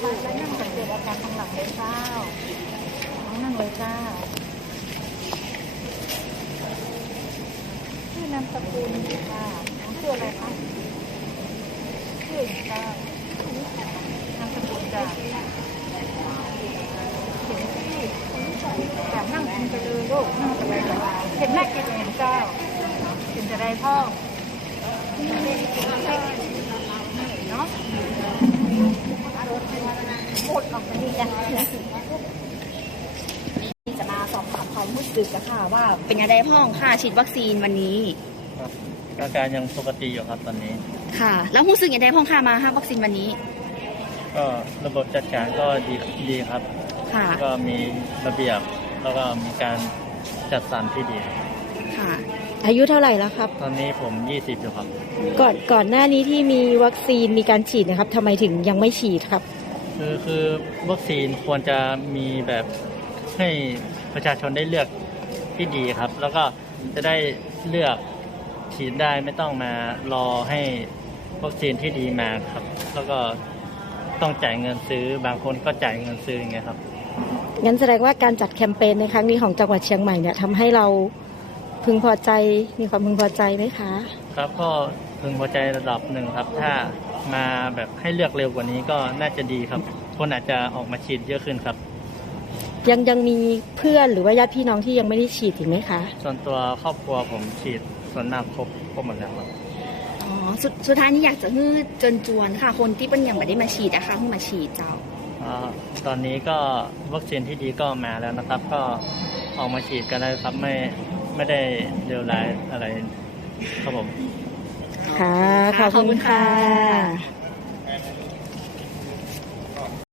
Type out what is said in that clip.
ไปนั่งสังเกตอาการทางหลังเลยเจ้านั่งเลยเจ้าชื่อนามสกุลค่ะน้องชื่ออะไรคะชื่อเจ้านามสกุจ้ะเขีนที่จ้ะนั่งกินไปเยลูกนั่งสบายๆเขีนแม่กินเองเจ้ากินจะได้พ่อ จ้ะที่จะมาสอบถามความรู้สึกอะค่ะว่าเป็นยังไงพ้องค่ะฉีดวัคซีนวันนี้ครับอาการยังปกติอยู่ครับตอนนี้ ค่ะ แล้วรู้สึกยังไงพ้องค่ะมาห้าวัคซีนวันนี้ ก็ระบบจัดการก็ดีดีครับ ค่ะ ก็มีระเบียบแล้วก็มีการจัดสรรที่ดีครับค่ะ อายุเท่าไหร่แล้วครับ ตอนนี้ผม 20อยู่ครับ ก่อนก่อนหน้านี้ที่มีวัคซีนมีการฉีดนะครับทำไมถึงยังไม่ฉีดครับ คือคือวัคซีนควรจะมีแบบให้ประชาชนได้เลือกที่ดีครับ แล้วก็จะได้เลือกฉีดได้ไม่ต้องมารอให้วัคซีนที่ดีมาครับ แล้วก็ต้องจ่ายเงินซื้อบางคนก็จ่ายเงินซื้ออย่างเงี้ยครับ งั้นแสดงว่าการจัดแคมเปญในครั้งนี้ของจังหวัดเชียงใหม่เนี่ยทำให้เราพึงพอใจมีความพึงพอใจไหมคะ ครับก็พึงพอใจระดับหนึ่งครับ ถ้า มาแบบให้เลือกเร็วกว่านี้ก็น่าจะดีครับ คนอาจจะออกมาฉีดเยอะขึ้นครับ ยังยังมีเพื่อนหรือว่าญาติพี่น้องที่ยังไม่ได้ฉีดอีกไหมคะ ส่วนตัวครอบครัวผมฉีดส่วนมากครบครบหมดแล้วครับ อ๋อสดสุดท้ายนี้อยากจะให้เจิญจวนค่ะ คนที่เป็นยังไม่ได้มาฉีดนะคะให้มาฉีดเจ้าอ่าตอนนี้ก็วัคซีนที่ดีก็มาแล้วนะครับ ก็ออกมาฉีดกันแล้วครับไม่ไม่ได้เลวร้ายอะไรครับผม ค่ะ ขอบคุณค่ะ